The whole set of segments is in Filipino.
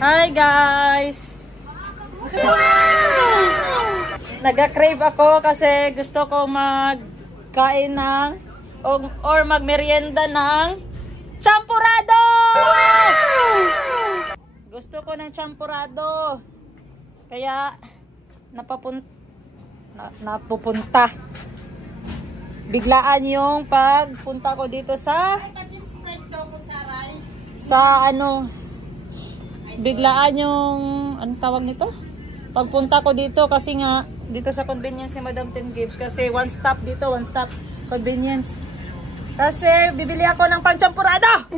Hi guys! Nag-crave ako kasi gusto ko magkain ng or magmerienda ng champurado! Gusto ko ng champurado. Kaya napupunta. Biglaan yung pagpunta ko dito sa biglaan yung anong tawag nito? Pagpunta ko dito kasi nga dito sa convenience ni Madam Ten Gibbs kasi one stop dito, one stop convenience. Kasi bibili ako ng panchampurado.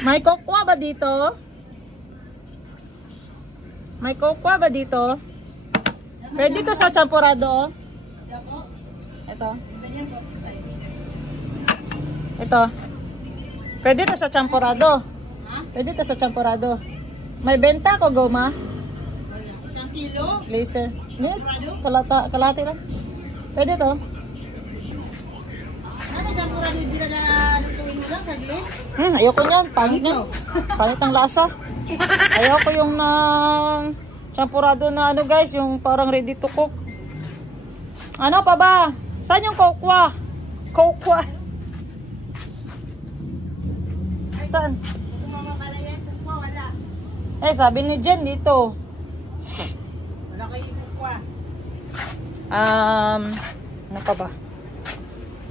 May kokwa ba dito? May kokwa ba dito? Pwede dito sa champurado. Ito. Ito. Pwede dito sa champurado. Pwede dito sa champurado. May benta ko goma. 1 kilo? Laser. Kalati lang. Pwede to. Ano champurado dito na lutuin mo lang kagli? Ayoko niyan. Pangit niyan. Pangit ang lasa. Ayoko yung champurado na ano guys, yung parang ready to cook. Ano pa ba? Saan yung kokwa? Kokwa. Saan? Eh, sabi ni Jen dito. Wala kayo kokwa. Ano pa ba?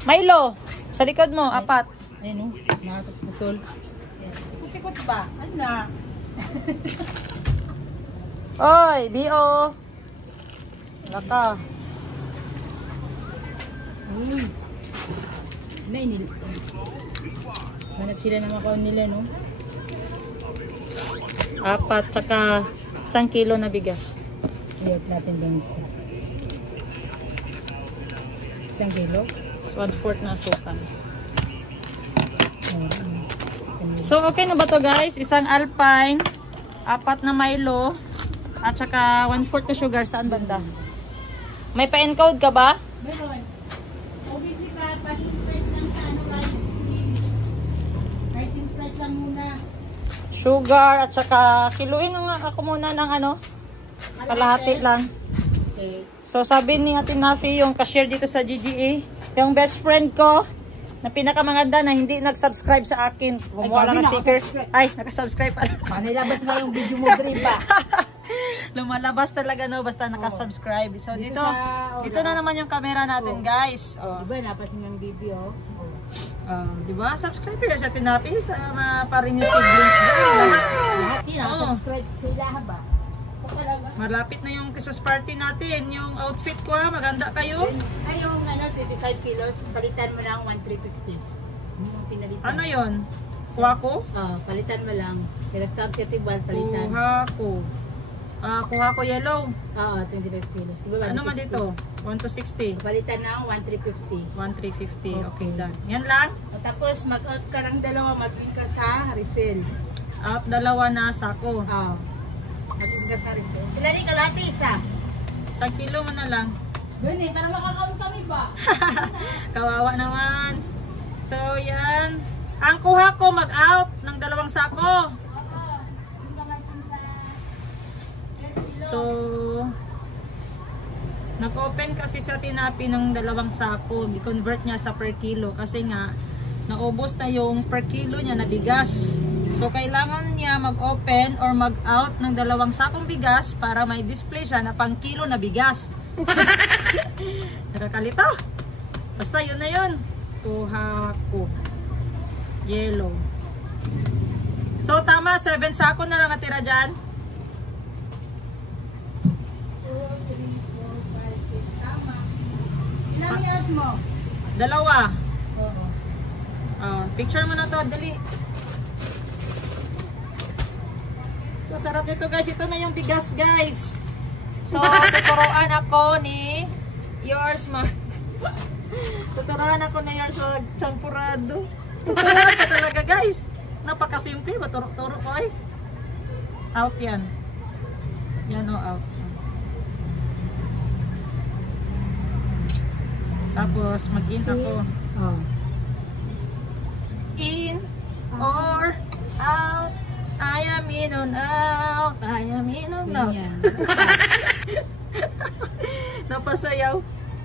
Milo. Sa likod mo, apat. Ayun o, nakakaputol. Putikot ba? Ano na? Oy, B.O. Laka. Hanap sila ng account nila, no? Apat, tsaka 1 kilo na bigas. Iyot natin lang isa. 1 kilo? 1/4 na sukan. So, okay na ba to guys? Isang Alpine, 4 na Milo, at saka 1/4 na sugar. Saan banda? May pa-encode ka ba? Meron. Obisi ka, pa-stress lang sa ano, rice, please. Rice stress lang muna. Sugar, at saka kiluin nga ako muna ng ano, kalahati lang. Okay. So, sabi ni Ate Nafi, yung cashier dito sa GGA, yung best friend ko, na pinakamaganda na hindi nag-subscribe sa akin. Gumawa lang ng sticker. Ay, naka-subscribe pala. Panilabas na yung video mo, Driba. Lumalabas talaga, no? Basta naka-subscribe. So, dito na naman yung camera natin, guys. Oh. Diba, napasin yung video, Diba? Subscribe ka sa Tinapi, sa mga parin yung siblings. Lahat. Lahat yun, subscribe sa ilaha ba? Malapit na yung Christmas party natin. Yung outfit ko, maganda kayo. Ay, yung 25 kilos, palitan mo lang 1,350. Pinalitan. Ano yun? Kuha ko? Palitan mo lang. Pinagtag katibal, palitan. Kuha ko yellow. 25 kilos. Diba, Ano man dito? 1 to 60. Palitan ng 1,350. 1,350. Okay, done. Yan lang? Tapos, mag-out ka ng dalawa, mag-in ka sa refill. Out dalawa na sako. Mag-in ka sa refill. Ilan rin kalati, isa? 1 kilo mo na lang. Gani, para makakaon kami ba? Kawawa naman. So, yan. Ang kuha ko mag-out ng 2 sako. So, nag-open kasi sa Tinapi ng 2 sako. I-convert niya sa per kilo kasi nga naubos na yung per kilo niya na bigas. So, kailangan niya mag-open or mag-out ng 2 sakong bigas para may display siya na pang kilo na bigas. Nakakalito. Basta yun na yun. Kuha ko. Yellow. So, tama. 7 sako na lang natira dyan. 2, 3, 4, 5, 6. Tama. Ilang i-out mo? 2. Oo. Picture mo na to. Dali. So, sarap nito guys. Ito na yung bigas guys. So, tuturuan ako ni yours tuturuan ako ni yours champurado. Tuturuan ka talaga guys. Napakasimple. Maturo-turo ko eh. Out yan. Yan o, out. Tapos, mag-in ako. In or out. I am in or out. iinom na. Ganyan. Napasayaw.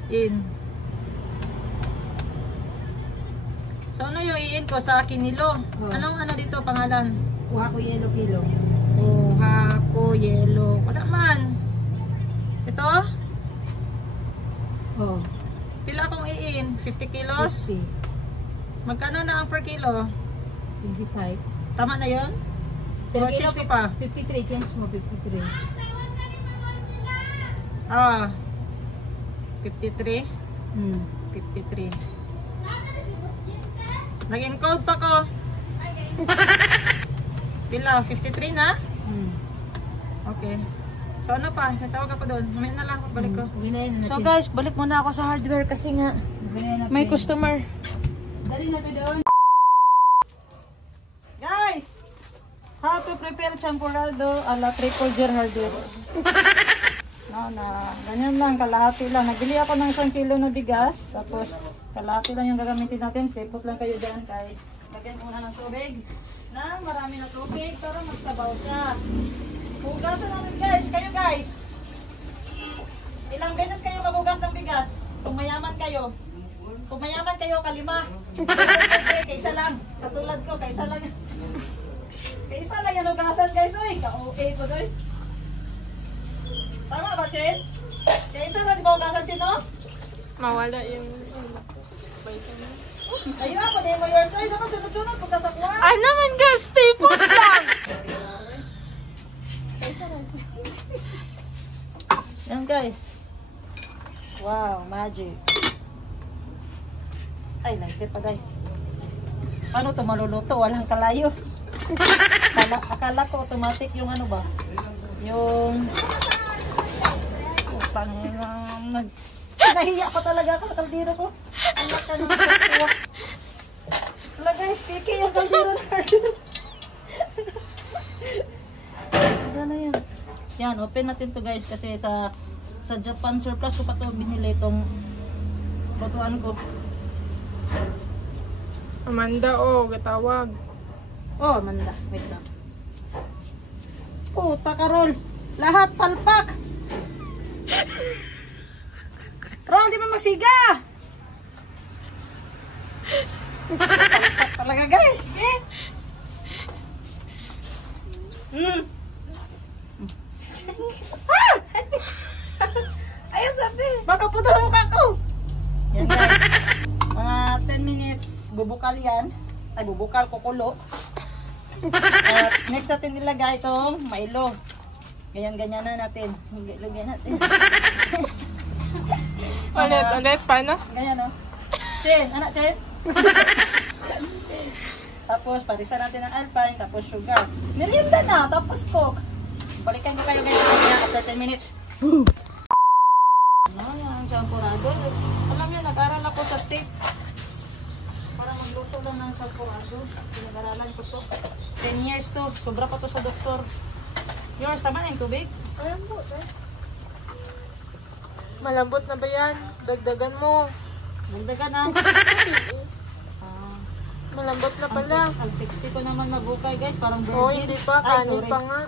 In. So ano yung iin ko sa kinilo? Oh. Anong ano dito pangalan? Kuha ko yellow kilo. Kuha ko yellow. Wala man. Ito? Oh. Pila akong iin? 50 kilos? 50. Magkano na ang per kilo? 25. Tama na yun? Per O, kilo, change ko pa. 53. Change mo, 53. Ah. 53? Hmm. 53. Nag-encode pa ko. Pila? 53 na? Hmm. Okay. So ano pa? Natawag ako doon. Mamaya na lang. Balik ko. Ginayin natin. So guys, balik muna ako sa hardware kasi nga Ginayin natin. may customer. Dali na to doon. Guys! How to prepare champurrado a la triple gear hardware. No, na ganyan lang, kalahati lang. Nagbili ako ng 1 kilo na bigas. Tapos kalahati lang yung gagamitin natin. Sipot lang kayo dyan kay lagyan muna ng tubig. Na marami na tubig para magsabaw siya. Hugasan natin guys. Kayo guys. Ilang beses kayo maghugas ng bigas? Kung mayaman kayo. Kung mayaman kayo, kalima. Kaysa lang. Katulad ko, kaysa lang. Kaysa lang yung hugasan guys. Uy, ka-okay ko doy. Tama ba, Chen? Kaysa lang di ba hugasan, Chen, no? Mawala yung vitamin. Ayun ako, di mo yours. Ay, naman, sunod-sunod. Punta sa kuha. Ay naman ka, stay put lang! Yan guys. Wow, magic. Ay, lagkit pa guys. Paano ito maluluto? Walang kalayo. Akala ko automatic yung ano ba? Yung... Utang nag... Nahiya ko talaga ako sa kaldero ko. Ang laka ng kuha. Wala guys, piki yung kaldero na kaldero. Sana yan. Yan, open natin to guys kasi sa Japan surplus ko pa to binili itong lutuan ko. Amanda, oh, gatawag. Oh, Amanda, wait lang. Puta Karol, lahat palpak. Rol, di ba magsiga? Palpak talaga guys. Ayun sabi. Baka puto sa mukha ko. Yan guys. Mga 10 minutes bubukal yan. Ay bubukal kukulo. At next natin nilagay itong Milo. Ganyan-ganyan na natin. Lagyan natin. Ulit, paano? Ganyan o. Chen, anak Chen. Tapos parisan natin ng alpine, tapos sugar. Merienda na, tapos coke. Balikan ko kayo guys after 10 minutes. Ano yung champurrado? Alam nyo, nag-aral ako sa state. Para magluto lang ng champurrado. Pinag-aralan ko to. 10 years to. Sobra pa to sa doktor. Yours, tama na yung tubig? Alam po, malambot na ba yan? Dagdagan mo. Nagdagan na. Ah, Malambot na pala. ang sexy ko naman maghukay guys. Parang virgin. Oh, hindi pa. Ay, Kanin sorry. pa nga.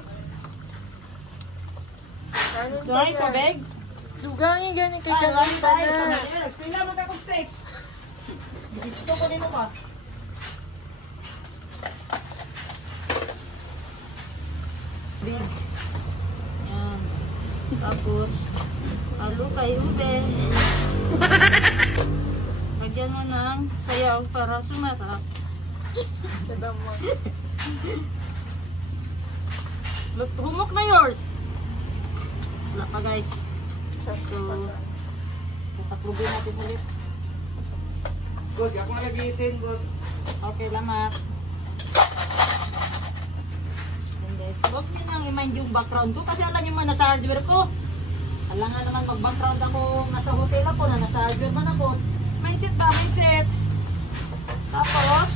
Kanin pa Sorry, yan. tubig? Dugangin gani kay Ay, kanin one pa time. na. Explain lang magkakong states. Gusto ko din mo pa. Big. Yan. Tapos, halo kay ube. Lagyan mo ng sayaw para sumarap. Sadama. Humok na yours. Wala pa guys. So, papaklubin natin ulit. Boss, ako nga nag-iisin, boss. Okay lang ha. Yan guys. Huwag nyo nang i-mind yung background ko kasi alam nyo man nasa hardware ko. Alam nga naman mag-background ako nasa hotel ako na nasa hardware man ako. Mindset ba? Mindset. Tapos,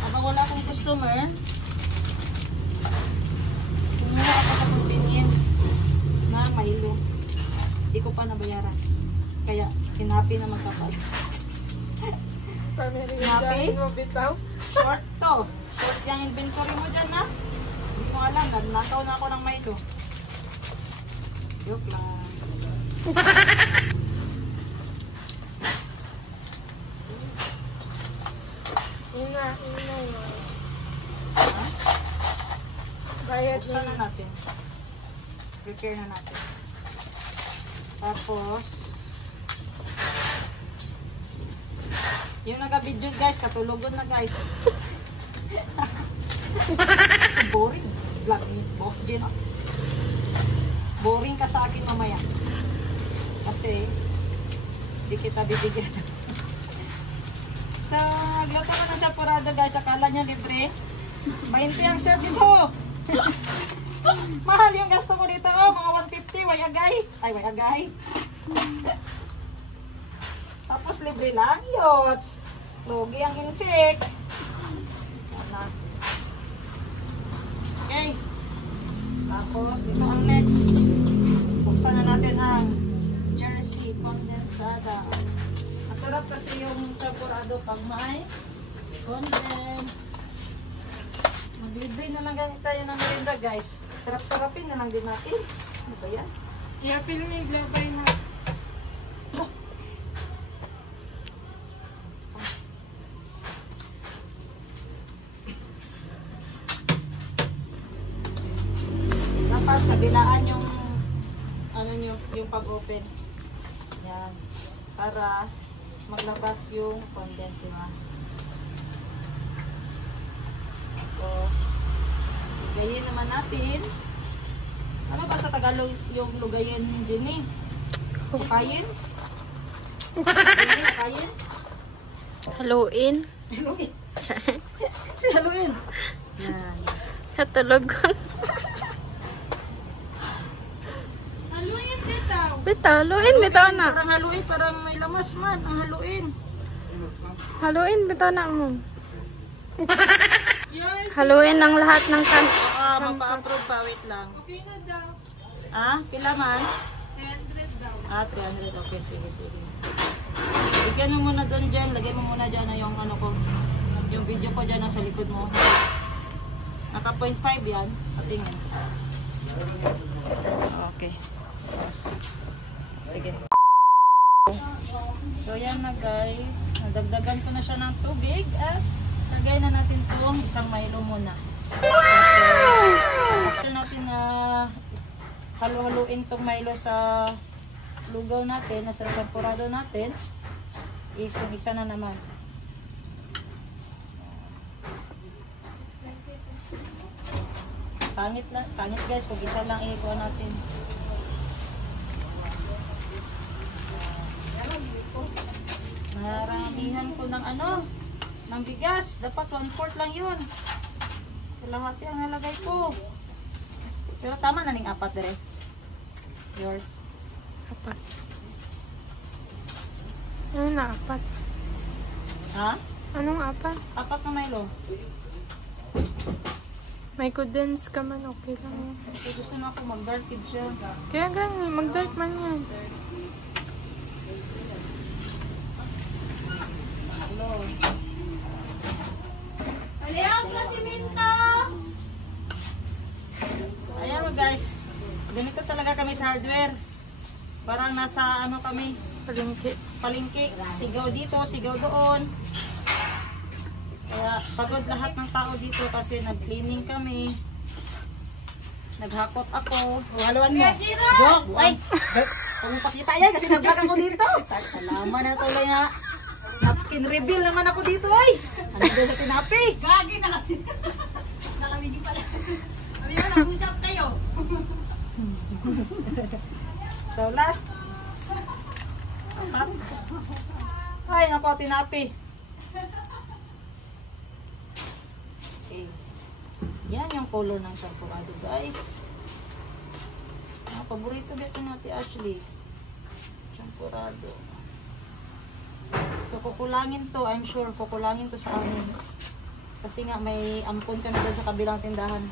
habang wala akong customer, kumuha ako sa convenience na Milo. Hindi ko pa nabayaran. Kaya sinapi na magkapal. Pamirigahin mo bitaw. Short to. Short yung inventory mo dyan na. Hindi mo nga lang, nagnakaw na ako ng Milo. Joke lang. Yun na. Ha? Bayad Buksan na natin. Prepare na natin. Tapos, yung nag-video guys, katulogon na guys. Boring. Vlog ni Boss Gino. Boring ka sa akin mamaya. Kasi, hindi kita bibigyan. So, nagluto ko ng champurado guys. Akala niya libre. 20 ang serve dito. Mahal yung gasto ko dito. Oh, mga 150. Way agay. Ay, way agay. Tapos libre lang. Yots. Logi ang in-check. Yan na. Okay. Tapos, ito ang next. Buksan na natin ang Jersey Condensada. Masarap kasi yung champurado pag may condense. Maglibre na lang ganit tayo ng merinda guys. Sarap-sarapin na lang din natin. Ano ba yan? I-apil na yung glabay na. Dapat kabilaan yung ano nyo, yung pag-open. Yan. Para maglabas yung condense, diba? Tapos, lugayin naman natin. Ano ba sa Tagalog yung lugayin, Jenny? Hukayin? Hukayin? Haluin. Haluin. Si haluin. Yan. Katulog ko. Haluin dito. Bitaw, haluin, bitaw na. Parang haluin, parang may lamas man ang haluin. Haluin, bitaw na mo. Yours. Haluin ang lahat ng Mapa-approve pa, wait lang. Okay na daw. Ah, pila man? 300 daw. 300. Okay, sige, sige. Bigyan mo muna doon dyan. Lagay mo muna dyan na yung ano ko. Yung video ko dyan nasa likod mo. Naka 0.5 yan. Patingin. Okay. Tapos, sige. So, yan na guys. Nadagdagan ko na siya ng tubig at lagay na natin itong isang Milo muna. After natin na halu-haluin itong Milo sa lugaw natin, nasa champurado natin, is yung isa na naman. Pangit guys, pag isa lang ikuha natin. Naramihan ko ng ano, ng bigas. Dapat 1/4 lang yun. Kalahati ang nalagay ko. Pero tama na ning 4 dress. Yours. Apat. Ano na, apat? Ha? Anong apat? 4 na Milo. May condense ka man, okay lang. So, gusto na ako mag-dark kid siya. Kaya gani, mag-dark man yan. Hello. Alihaw ka si Minto! Ayan mo guys. Ganito talaga kami sa hardware. Parang nasa ano kami, Palengke. palengke. Sigaw dito, sigaw doon. Kaya pagod lahat ng tao dito kasi nag-cleaning kami. Naghakot ako. Haluan mo. Joke! Ay! Kung pakita yan kasi nag-vlog ako dito. Alaman na tuloy nga. Napkin reveal naman ako dito ay. Ano ba sa tinapi? Gagi na kami. Nakamidi pala. Kami na nag-usap kayo. So last. Apat. Ay, ako tinapi. Okay. Yan yung color ng champurado guys. Ang paborito dito natin Ashley. Champurado. So kukulangin to, I'm sure kukulangin to sa amin. Kasi nga may ampon kami doon sa kabilang tindahan.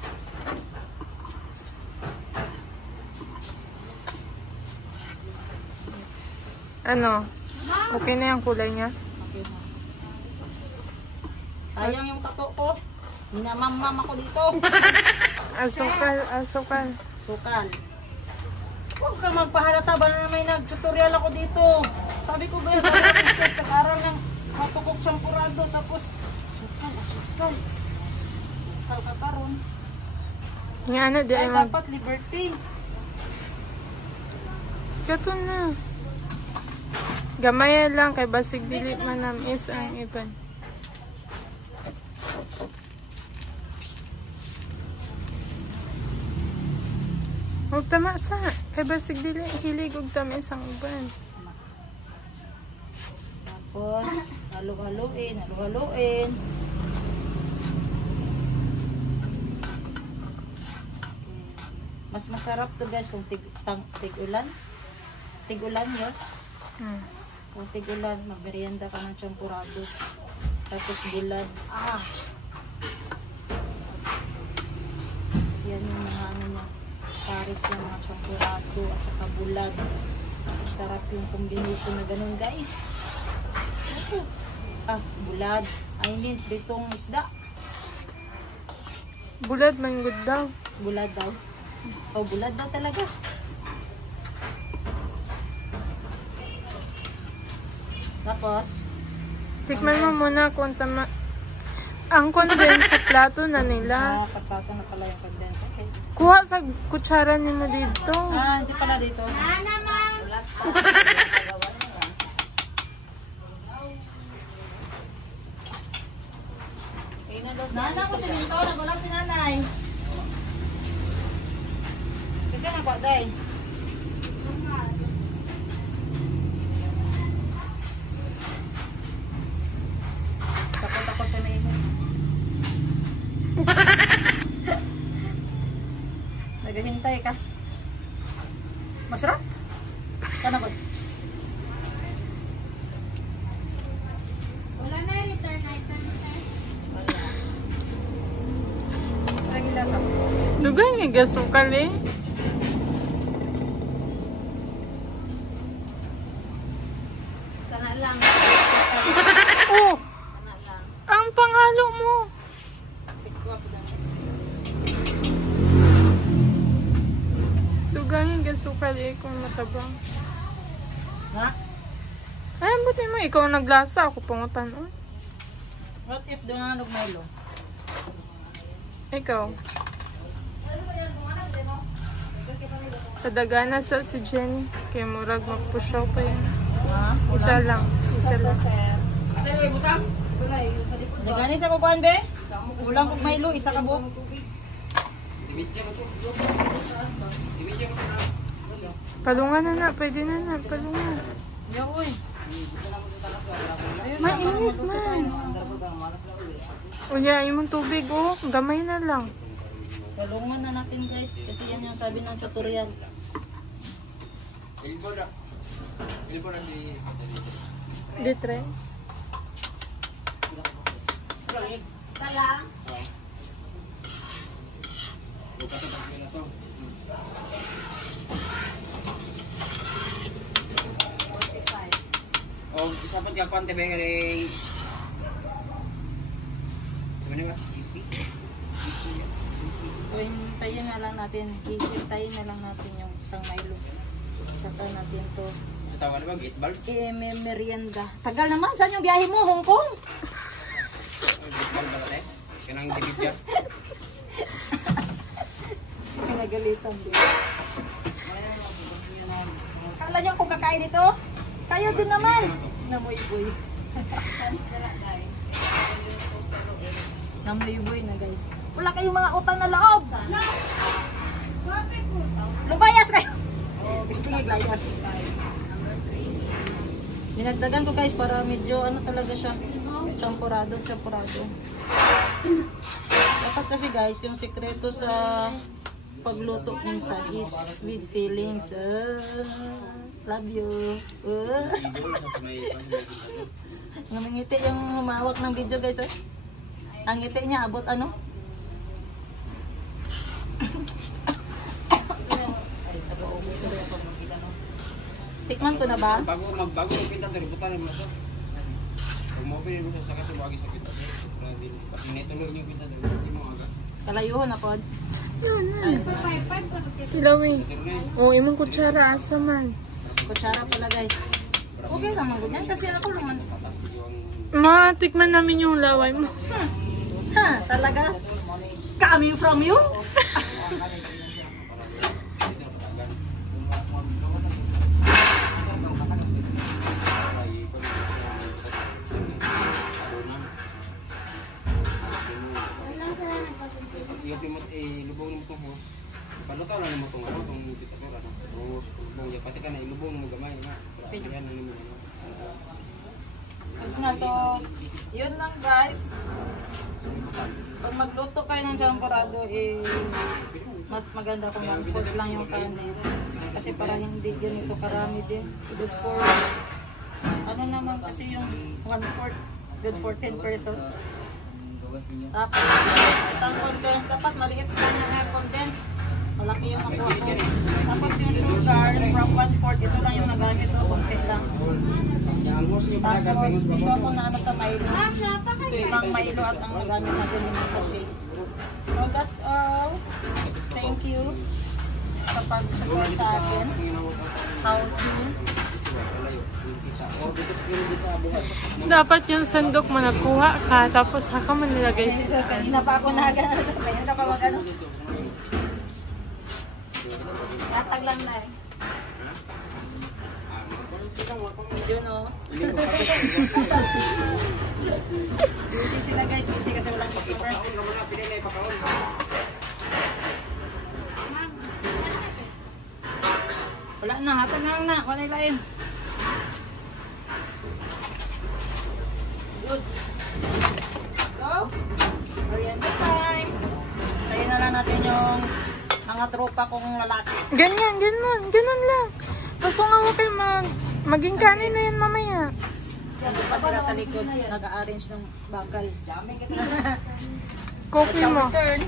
Ano? Okay na yung kulay niya? Okay na. Sayang yung tato ko. Minamam-mam ako dito. Asukal, asukal. Sukal. Huwag ka magpahalata ba na may nag-tutorial ako dito. Sabi ko ba, nag-aral ng matukok champurado, tapos sukal, asukal. Sukal ka karon. Nga na, di Ay, ay mag... dapat liberty. Kato na. Gamay lang, kay basig dili manamis ang iban. Huwag tama sa, kay basig dili, hilig og tamis ang iban. Tapos, halo-haloin, halo-haloin. Mas masarap to guys kung tig-ulan. Tig-ulan, yes. Kung tig-ulan, magmerienda ka ng champurado. Tapos bulad. Yan yung mga ano niya. Pares yung mga champurado at saka bulad. Sarap yung combination na ganun guys. Bulad. I mean, pritong isda. Bulad man good daw. Bulad daw. Bulad daw talaga. Tapos, Tikman mo muna kung tama. Ang condense sa plato na nila. sa plato na pala yung condense. Okay. Kuha sa kutsara nimo dito. Hindi pala dito. Nana ko si Minto, nagulang si nanay. Kasi nagbaday. Takot ako sa nino. Naghihintay ka. Masarap? Kana ba? Wala na return item. Lagi lasa. Dugay nga gasukal eh. Sana lang. Oh! Ang panghalo mo. Dugay nga gasukal eh kung matabang. Ha? Ay, buti mo. Ikaw naglasa. Ako pangutan. What if doon nga Milo? Ikaw. Kadagana sa si Jenny. Kaya murag magpusyaw pa yan. Ha? Isa lang. Isa lang. Asa yung butang? Nagani sa kukuhan be? Ulang kong Milo, isa ka buok. Dimitya ko to. Dimitya ko to. Palungan na na. Pwede na na. Palungan. Yo, uy. Mainit man. Uya, imong tubig oh. Gamay na lang. Talungan na natin guys, kasi yan yung sabi ng tutorial. Ilbo na. Ilbo na si... Detres. Salang. Oh, isa pa ka konti ba kay sebenarnya Mas? So hintayin na lang natin, hihintayin na lang natin yung isang Milo. Saka natin to Sa tawa na ba? Gate ball? merienda. Tagal naman, saan yung biyahe mo? Hong Kong? Gate ball ba natin? Kanang dibidya. Pinagalitan din. Kala nyo kung kakain ito? Kayo din naman. Namoy-boy. Namoy-boy na guys. Wala kayong mga utang na loob. Lubayas kayo. Gusto nga glayas. Dinagdagan ko guys para medyo ano talaga siya. Champurado. Dapat kasi guys, yung sikreto sa pagluto minsan is with feelings. Love you. Ngumingiti yung humawak ng video guys. Ang ngiti niya abot ano? Tikman ko na ba? Bago magpinta dari butan mo so. Kung mo pili mo sa kasi wagi sa kita. Kasi netuloy yung pinta dari mo aga. Kalayuhon na pod. Yan na. Silawin. O, imong kutsara. Asa man. Kutsara pala guys. Okay naman ganyan kasi ako naman. Matikman namin yung laway mo. Ha, talaga? Coming from you? Ilubong mo itong hose. Paluto lang mo itong ano, itong ditator, ano. Hose, ilubong. Pati ka na, ilubong mo gamay, na. Yan ang mo, ano. So, yun lang guys. Pag magluto kayo ng champorado, mas maganda kung 1/4 lang yung karne. Kasi para hindi ganito karami din. Good for, ano naman kasi yung 1/4, good for 10 person. Tapos, itang condense, dapat maliit lang yung air condense. Malaki yung nakuha ko. Tapos yung sugar, from 1/4, ito lang yung nagamit ko, konti lang. Tapos, dito ako na ano sa Milo. Ang Milo at ang nagamit natin yung sachet. So, that's all. Thank you sa pag-support sa akin. How to. Dapat yung sandok mo nakuha ka, tapos haka mo nilagay sa Kanina pa ako nagano. Kanina ka pa mag-ano. Natag lang na eh. Yun o. Busy sila guys. Busy kasi walang keeper. Wala na. Hatan na lang na. Wala ilain. Good. So, merienda time. Tayo na lang natin yung mga tropa kong lalaki. ganyan, ganun lang. Pasungan mo kayo maging kanin na yan mamaya. Nandun pa sila sa likod, nag-a-arrange ng bakal. Coffee mo. Turn.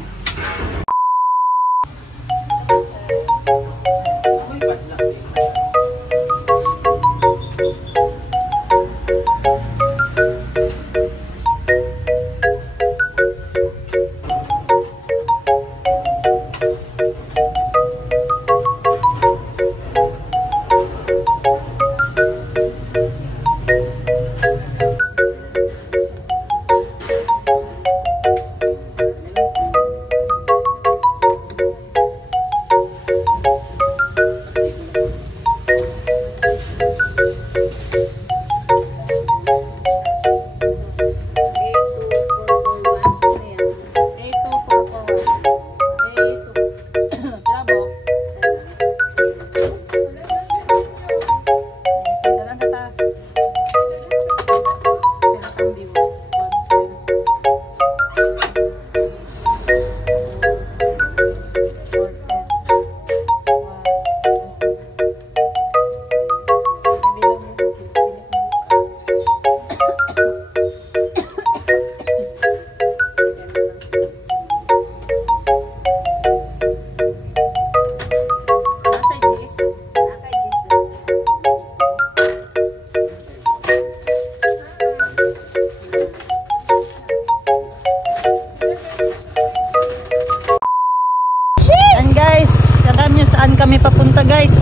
Saan kami papunta guys?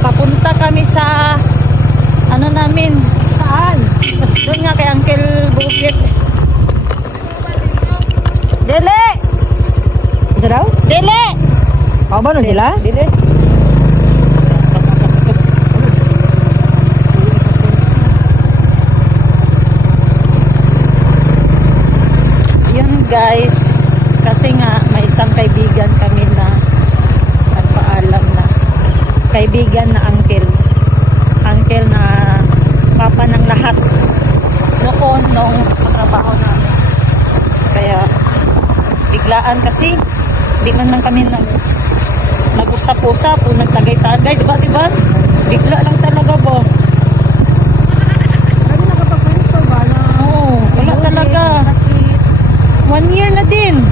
Papunta kami sa ano namin? Saan? Doon nga kay Uncle Bukit. Dele! Isa daw? Dele! Ako ba nun sila? Dele. Yun guys. Kasi nga may isang kaibigan kami na nagpaalam na kaibigan na uncle na papa ng lahat noon nung sa trabaho namin. Kaya biglaan kasi di man lang kami nag-usap-usap o nagtagay-tagay, diba? Bigla lang talaga ba? Kami nakapagkwento ba? Oo, wala talaga. 1 year na din.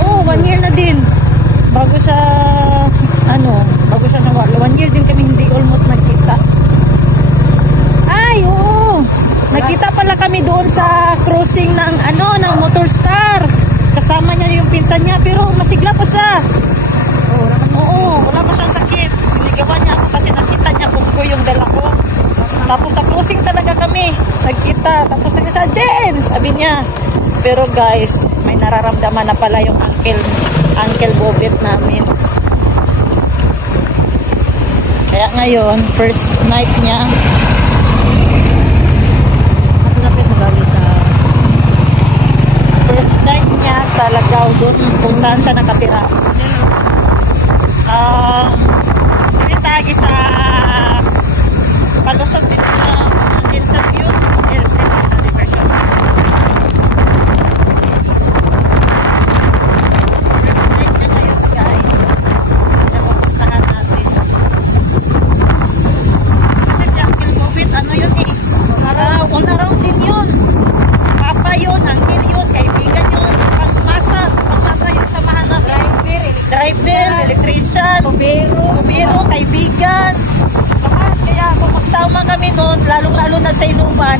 Oo, 1 year na din. Bago siya nawala. 1 year din kami hindi almost nagkita. Ay, oo. Nagkita pala kami doon sa crossing ng ng Motorstar. kasama niya yung pinsan niya, pero masigla pa siya. Oo, wala pa siyang sakit. Sinigawan niya ako kasi nakita niya kung ko yung dala ko. Tapos sa closing talaga kami nagkita. Tapos sabi siya, Jen! Sabi niya. Pero guys, may nararamdaman na pala yung Uncle Bobet namin. Kaya ngayon, first night niya. Lapit na gabi sa first night niya sa Lagaw doon kung saan siya nakatira. Tinitagi sa palusog dito sa Gilson View. Yes, ito na diversion. First night niya ngayon guys. Napupuntahan natin. Kasi si Uncle Bobet, ano yun eh? On around din yun. Papa yun, uncle yun, kaibigan yun. Pangmasa yung samahan natin. Driver, electrician, bumero, kaibigan. Kaya kung magsama kami noon, lalong-lalo na sa inuman,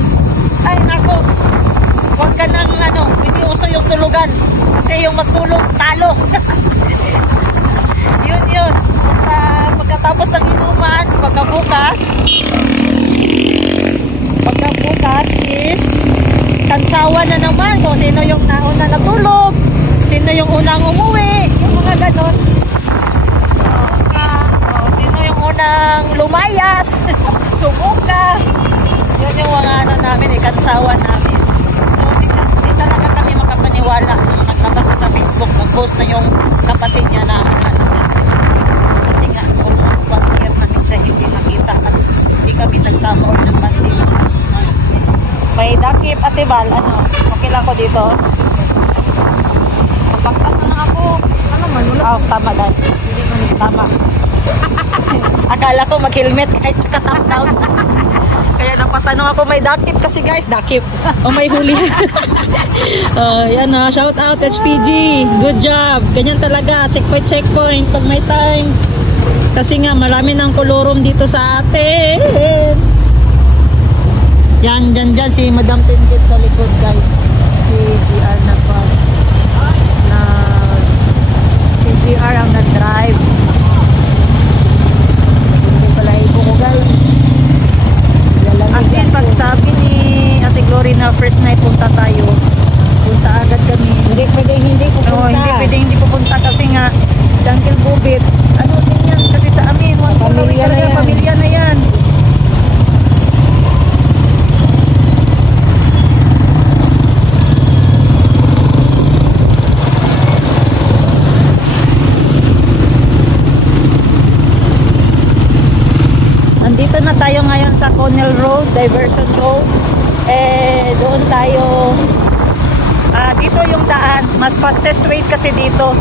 ay nako, huwag ka nang hindi uso yung tulugan. Kasi yung magtulog, talo. yun. Basta pagkatapos ng inuman, pagkabukas is tantsawan na naman kung sino yung nauna natulog, sino yung unang umuwi, yung mga ganon. Sino yung unang lumayas, sumuka. Yun yung mga namin, ikantsawan namin. So, di talaga kami makapaniwala nung naglabas sa Facebook, nag-post na yung kapatid niya na kasi nga, almost 1 year namin siya hindi nakita at hindi kami nagsama or nagpandi. May dakip, Ate Val, okay lang ko dito. Magpaktas na lang ako. Tama dahil. Tama. Akala ko mag-helmet kahit ka-top down. Kaya napatanong ako, may dakip kasi guys, dakip. May huli. Yan shout out HPG. Good job. Ganyan talaga, checkpoint pag may time. Kasi nga, marami ng kolorum dito sa atin. Yan, dyan si Madam Tingkit sa likod guys. Si GR si GR ang nag-drive. Hindi pala ibo ko guys. As in, pag sabi ni Ate Glory na first night punta tayo, punta agad kami. Hindi pwedeng hindi pupunta kasi nga si Uncle Bobet, din yan kasi sa amin, pamilya na yan. Nandito na tayo ngayon sa Connell Road, Diversion Road. Doon tayo, dito yung daan, mas fastest way kasi dito.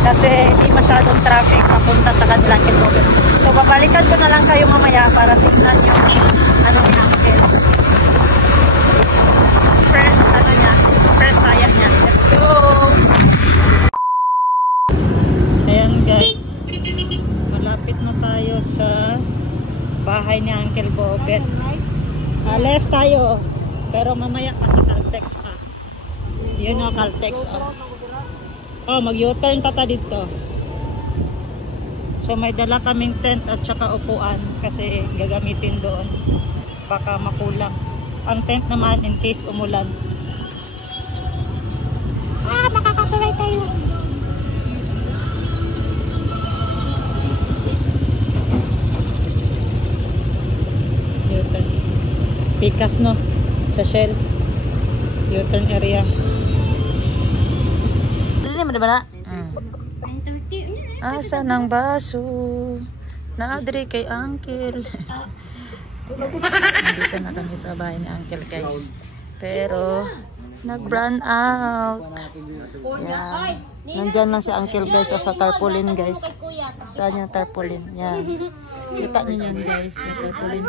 Kasi hindi masyadong traffic papunta sa Kadlangit Road. So babalikan ko na lang kayo mamaya para tingnan yung natin. First taya niya. Let's go! Ayan guys, malapit na tayo sa bahay ni Uncle Bobet. Left tayo. Pero mamaya pa sa Caltex pa. Yun Caltex. Mag-U-turn pa dito. So may dala kaming tent at saka upuan kasi gagamitin doon. Baka makulang. Ang tent naman in case umulan. Makakatuloy tayo. Pikas no, sa Shell U-turn area. Dili mo diba na? Asa ng baso naadri kay Uncle. Dito na kami sa bahay ni Uncle guys, pero nag-run out. Yan. Nandyan lang si Uncle guys sa tarpaulin guys. Saan yung tarpaulin? Yan. Kita nyo yan guys, yung tarpaulin.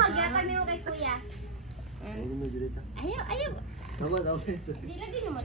Ayaw. Di lagi naman,